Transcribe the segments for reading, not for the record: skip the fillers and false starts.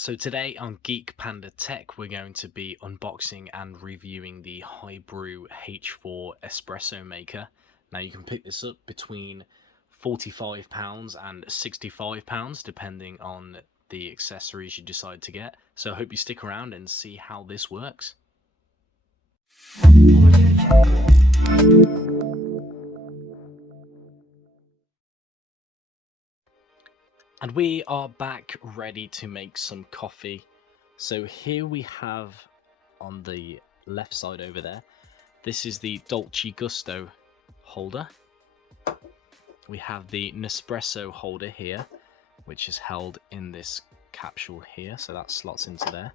So today on Geek Panda Tech, we're going to be unboxing and reviewing the HiBrew H4 Espresso maker. Now you can pick this up between £45 and £65 depending on the accessories you decide to get. So I hope you stick around and see how this works. And we are back ready to make some coffee. So here we have on the left side over there, this is the Dolce Gusto holder. We have the Nespresso holder here, which is held in this capsule here, so that slots into there.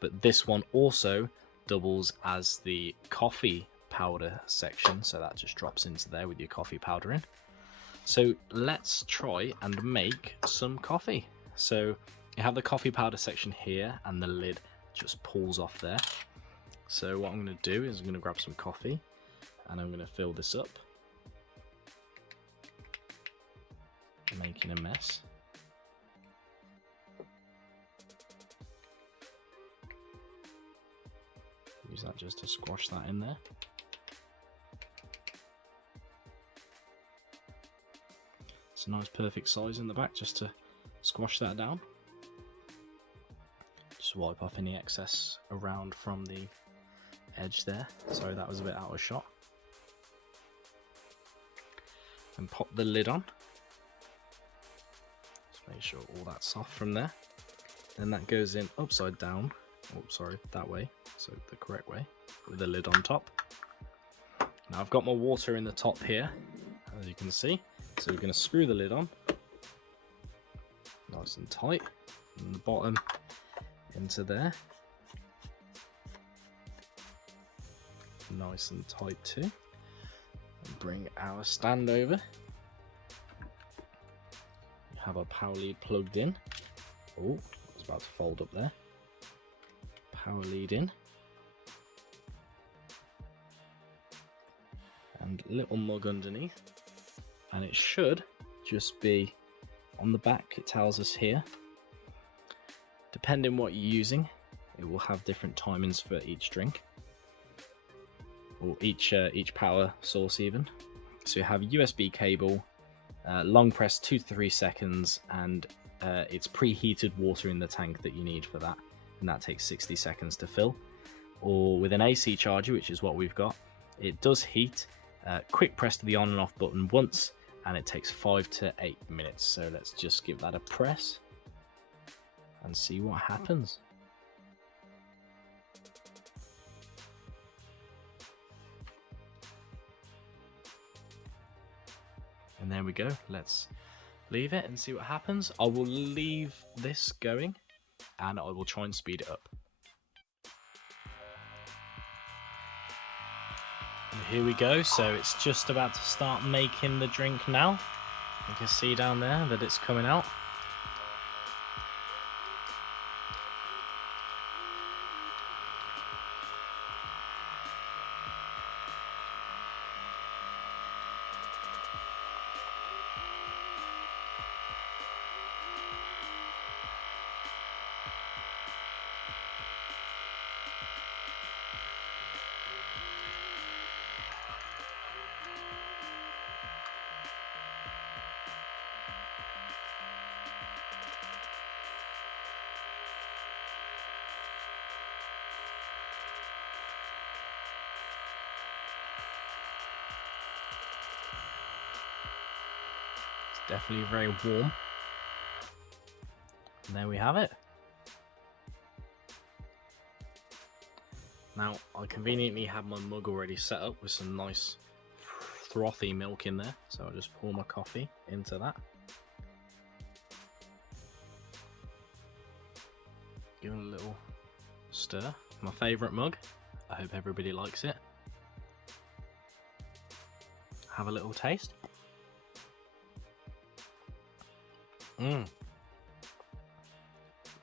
But this one also doubles as the coffee powder section, so that just drops into there with your coffee powder in. So let's try and make some coffee. So you have the coffee powder section here and the lid just pulls off there. So what I'm going to do is I'm going to grab some coffee and I'm going to fill this up, making a mess. Use that just to squash that in there. It's a nice perfect size in the back just to squash that down. Just wipe off any excess around from the edge there. Sorry, that was a bit out of shot. And pop the lid on. Just make sure all that's soft from there. Then that goes in upside down. Oh, sorry, that way. So the correct way, with the lid on top. Now I've got my water in the top here, as you can see. So we're going to screw the lid on, nice and tight, and the bottom into there, nice and tight too. And bring our stand over. We have our power lead plugged in. Oh, I was about to fold up there. Power lead in. And little mug underneath. And it should just be on the back. It tells us here, depending what you're using, it will have different timings for each drink, or each power source even. So you have a USB cable, long press 2 to 3 seconds, and it's preheated water in the tank that you need for that, and that takes 60 seconds to fill. Or with an AC charger, which is what we've got, it does heat. Quick press to the on and off button once, and it takes 5 to 8 minutes. So let's just give that a press and see what happens. And there we go. Let's leave it and see what happens. I will leave this going and I will try and speed it up. And here we go, so it's just about to start making the drink now. You can see down there that it's coming out. Definitely very warm. And there we have it. Now, I conveniently have my mug already set up with some nice frothy milk in there. So I'll just pour my coffee into that. Give it a little stir. My favourite mug. I hope everybody likes it. Have a little taste.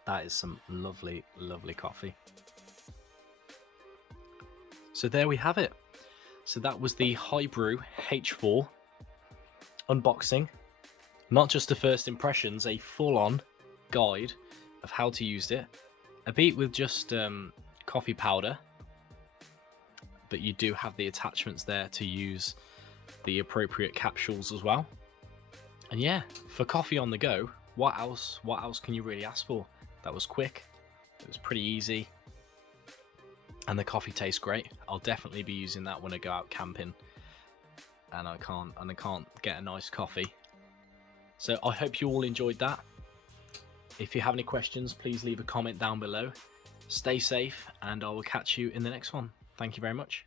That is some lovely, lovely coffee. So there we have it. So that was the HiBrew H4 unboxing. Not just the first impressions, a full-on guide of how to use it. A beet with just coffee powder, but you do have the attachments there to use the appropriate capsules as well. And yeah, for coffee on the go, what else can you really ask for? That was quick, it was pretty easy, and the coffee tastes great. I'll definitely be using that when I go out camping and I can't get a nice coffee. So I hope you all enjoyed that. If you have any questions, please leave a comment down below. Stay safe, and I will catch you in the next one. Thank you very much.